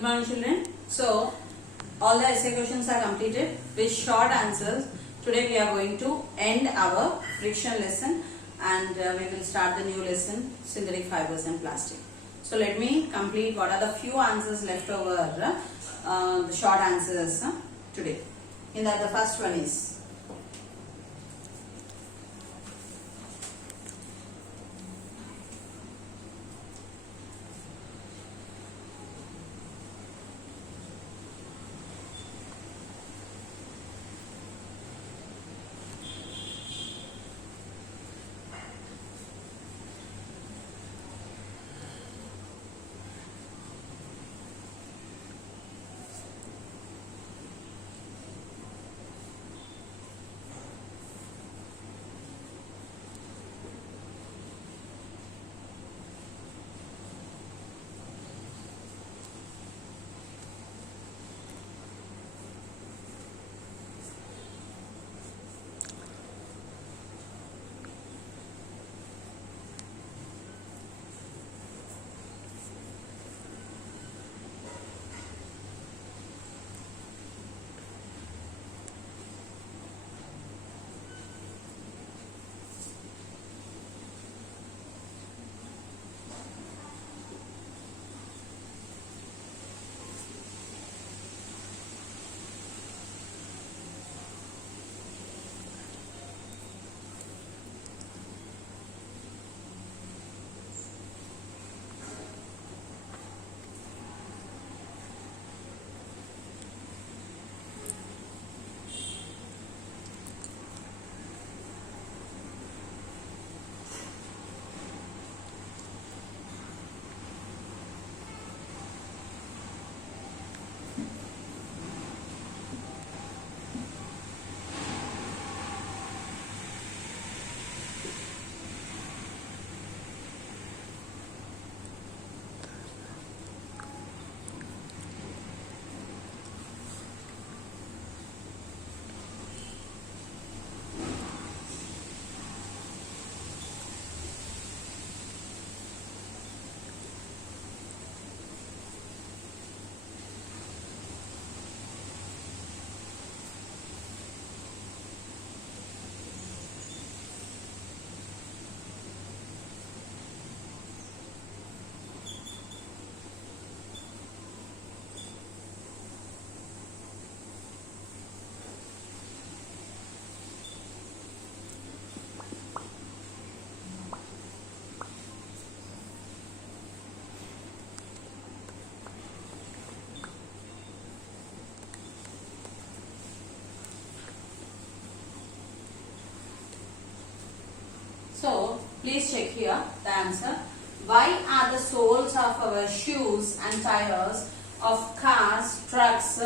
Good morning, children. So, all the essay questions are completed with short answers. Today we are going to end our friction lesson and we will start the new lesson, synthetic fibers and plastic. So, let me complete what are the few answers left over the short answers today. In that, the first one is So, please check here the answer. Why are the soles of our shoes and tires of cars, trucks,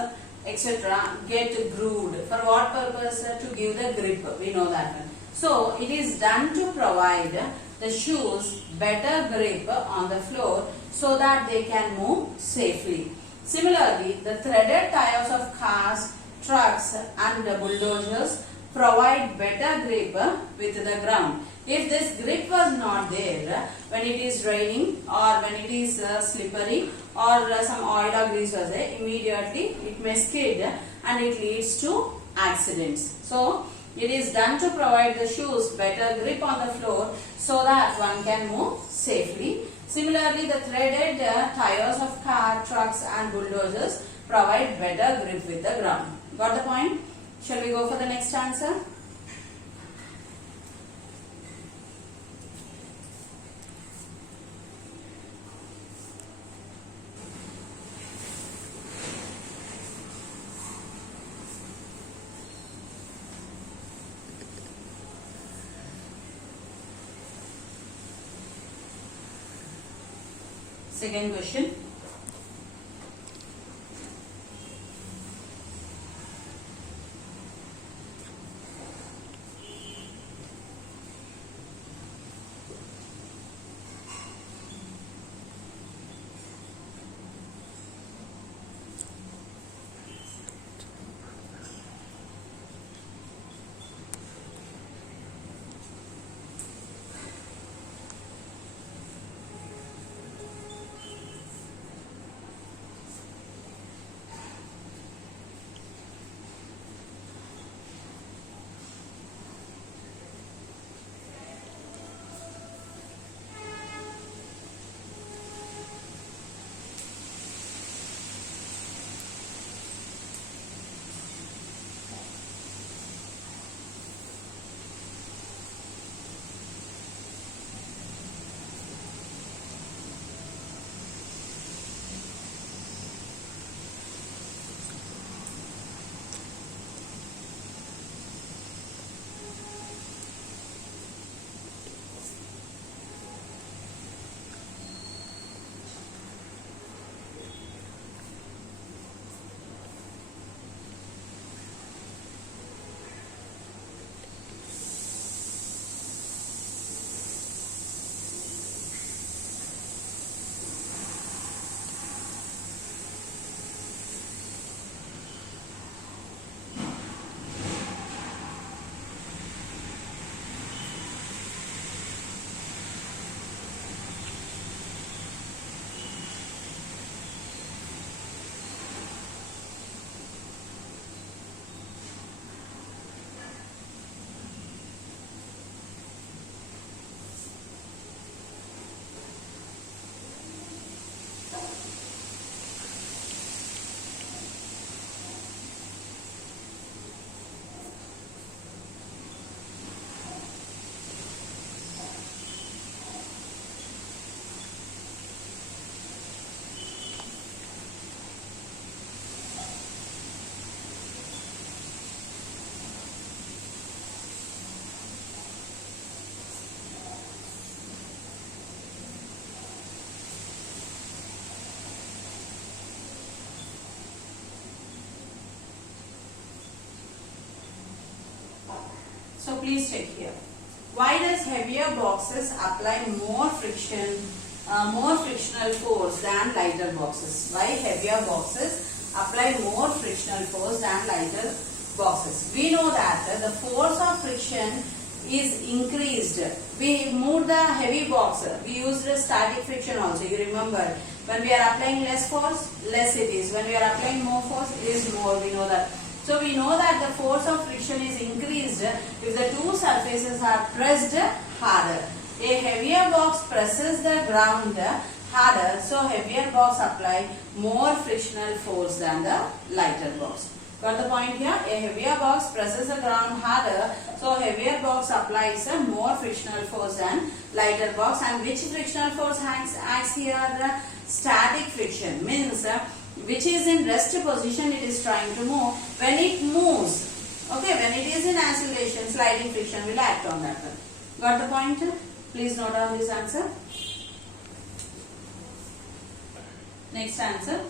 etc. get grooved? For what purpose? To give the grip. We know that one. So, it is done to provide the shoes better grip on the floor so that they can move safely. Similarly, the threaded tires of cars, trucks and bulldozers provide better grip with the ground. If this grip was not there, when it is raining or when it is slippery or some oil or grease was there, immediately it may skid and it leads to accidents. So, it is done to provide the shoes better grip on the floor so that one can move safely. Similarly, the threaded tires of car, trucks and bulldozers provide better grip with the ground. Got the point? Shall we go for the next answer? Second question. So please check here. Why does heavier boxes apply more frictional force than lighter boxes? Why heavier boxes apply more frictional force than lighter boxes? We know that the force of friction is increased. We moved the heavy box. We used the static friction also. You remember, when we are applying less force, less it is. When we are applying more force, it is more. We know that. So we know that the force of friction is increased if the two surfaces are pressed harder. A heavier box presses the ground harder, so heavier box apply more frictional force than the lighter box. Got the point here? A heavier box presses the ground harder, so heavier box applies a more frictional force than lighter box. And which frictional force acts here? The static friction, means which is in rest position, it is trying to move. When it moves, okay, when it is in acceleration, sliding friction will act on that one. Got the point? Please note down this answer. Next answer.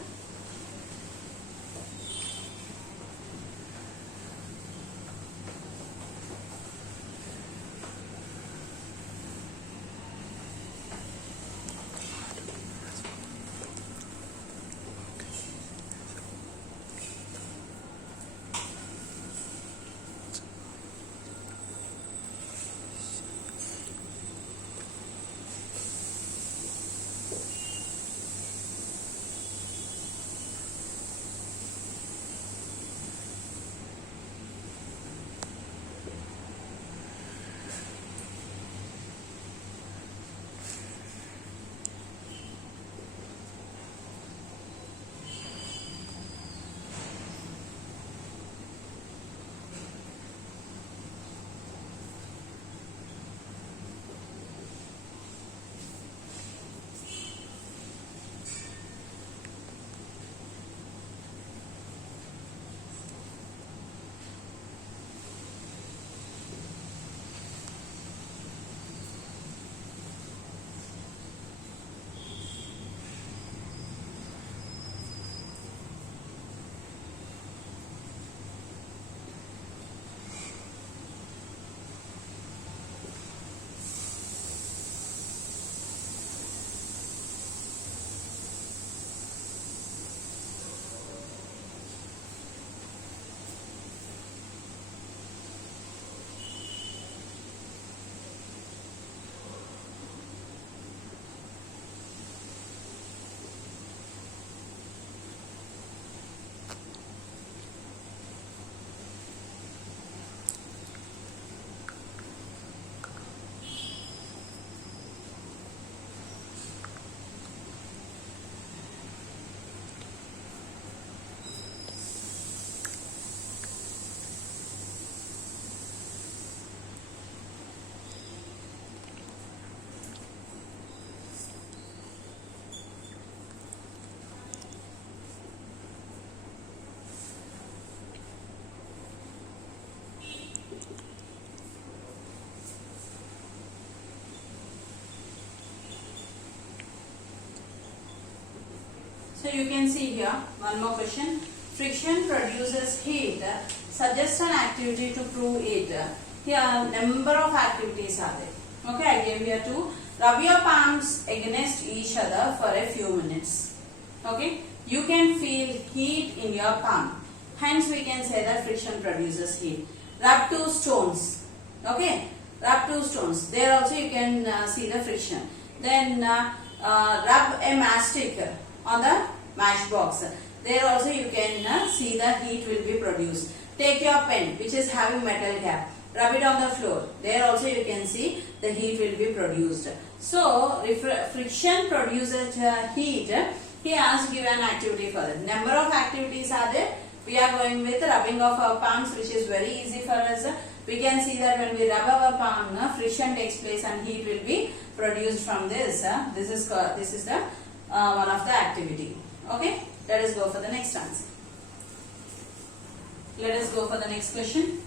So you can see here one more question. Friction produces heat. Suggest an activity to prove it. Here number of activities are there. Okay, I gave here two. Rub your palms against each other for a few minutes. Okay, you can feel heat in your palm. Hence we can say that friction produces heat. Rub two stones. Okay, rub two stones. There also you can see the friction. Then rub a matchstick on the matchbox. There also you can see the heat will be produced. Take your pen which is having metal cap. Rub it on the floor. There also you can see the heat will be produced. So if friction produces heat, he has given activity for it. Number of activities are there. We are going with rubbing of our palms, which is very easy for us. We can see that when we rub our palm, friction takes place and heat will be produced from this. This is the one of the activity. Okay, let us go for the next answer. Let us go for the next question.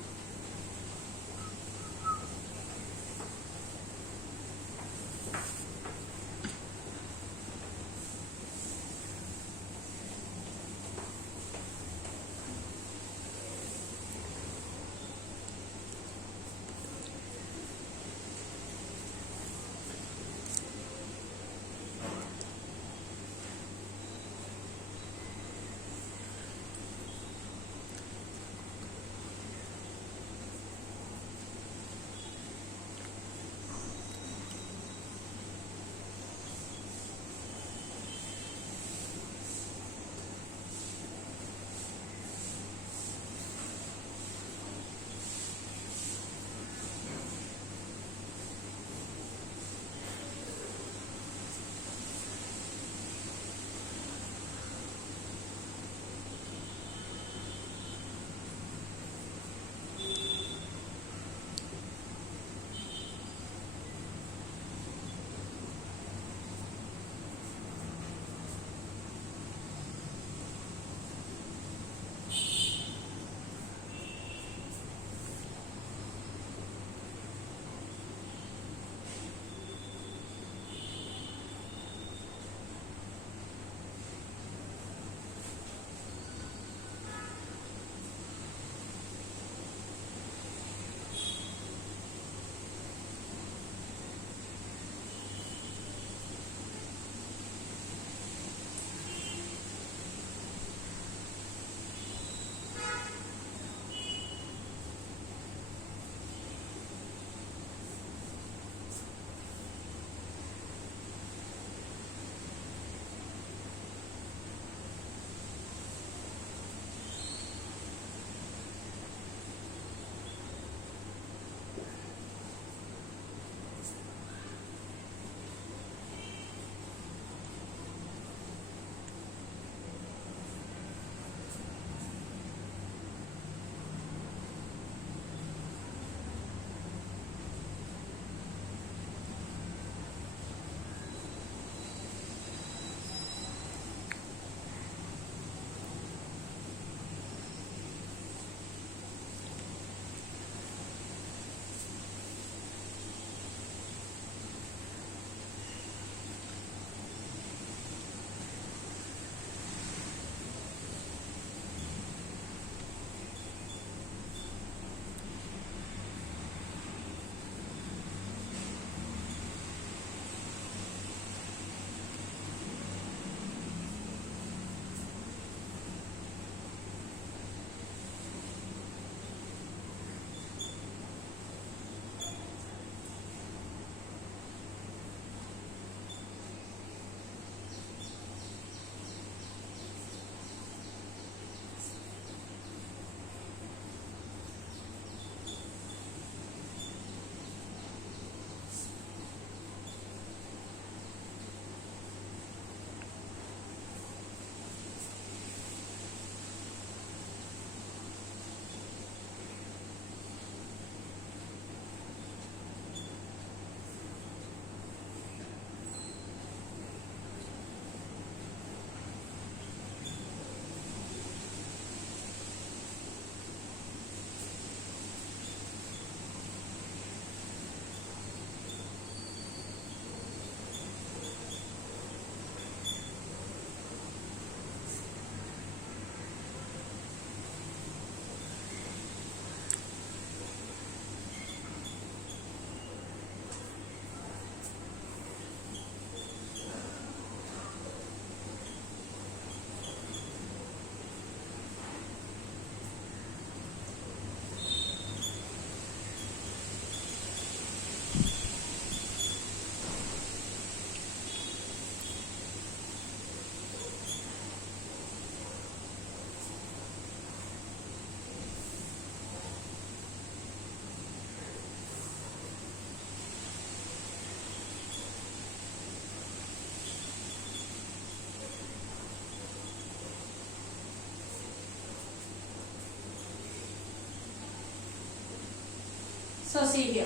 So see here,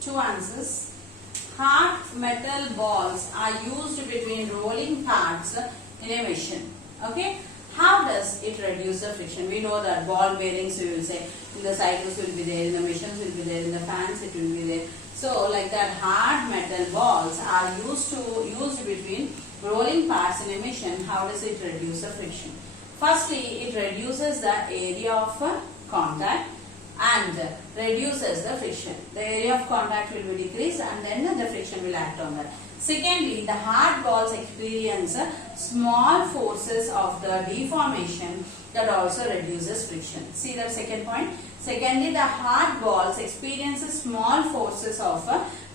two answers. Hard metal balls are used between rolling parts in a machine. Okay. How does it reduce the friction? We know that ball bearings, we will say, in the cycles will be there, in the machines will be there, in the fans it will be there. So like that, hard metal balls are used between rolling parts in a machine. How does it reduce the friction? Firstly, it reduces the area of contact and reduces the friction. The area of contact will be decreased and then the friction will act on that. Secondly, the hard balls experience small forces of the deformation that also reduces friction. See that second point? Secondly, the hard balls experience small forces of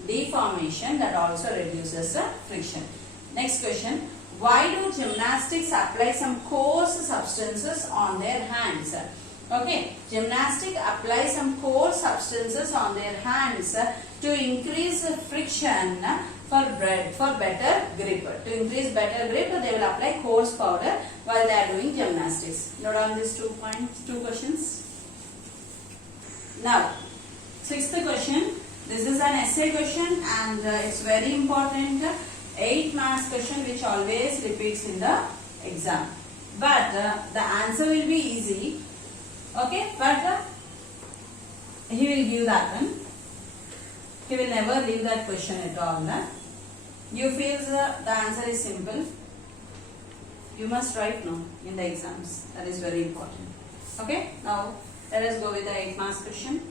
deformation that also reduces friction. Next question. Why do gymnastics apply some coarse substances on their hands? Okay, gymnastic apply some coarse substances on their hands to increase friction for better grip. To increase better grip, they will apply coarse powder while they are doing gymnastics. Note down these 2 points, 2 questions. Now, sixth question. This is an essay question and it's very important. 8 marks question which always repeats in the exam. But the answer will be easy. Okay, but he will give that one. He will never leave that question at all. You feel the answer is simple. You must write now in the exams. That is very important. Okay, now let us go with the 8 marks question.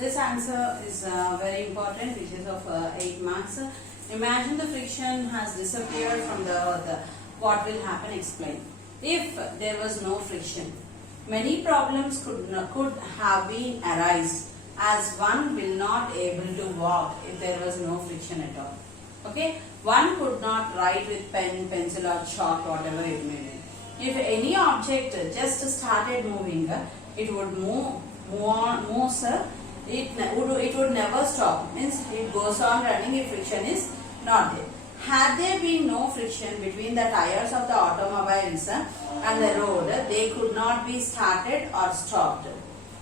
this answer is very important, which is of 8 marks. Imagine the friction has disappeared from the earth. What will happen? Explain. If there was no friction, many problems could have been arise, as one will not able to walk if there was no friction at all. Okay, one could not write with pen, pencil or chalk, whatever it may be. If any object just started moving, it would move, sir. It would never stop. Means it goes on running if friction is not there. Had there been no friction between the tires of the automobiles and the road, they could not be started or stopped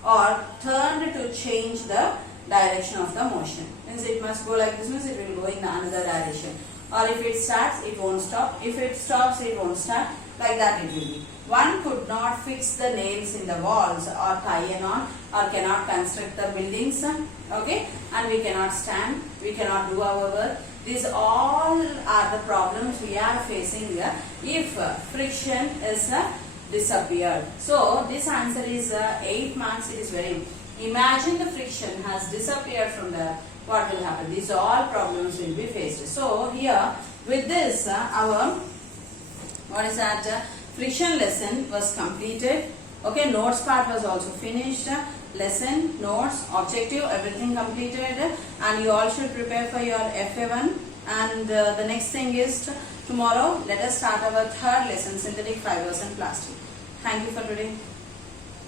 or turned to change the direction of the motion. Means it must go like this, means it will go in another direction. Or if it starts, it won't stop. If it stops, it won't start. Like that it will be. One could not fix the nails in the walls or tie a knot or cannot construct the buildings. Okay, and we cannot stand, we cannot do our work. These all are the problems we are facing if friction is disappeared. So this answer is 8 marks. It is very. Imagine the friction has disappeared from the, what will happen? These all problems will be faced. So here with this our friction lesson was completed. Okay, notes part was also finished. Lesson, notes, objective, everything completed, and you all should prepare for your FA1. And the next thing is tomorrow let us start our third lesson, synthetic fibers and plastic. Thank you for today.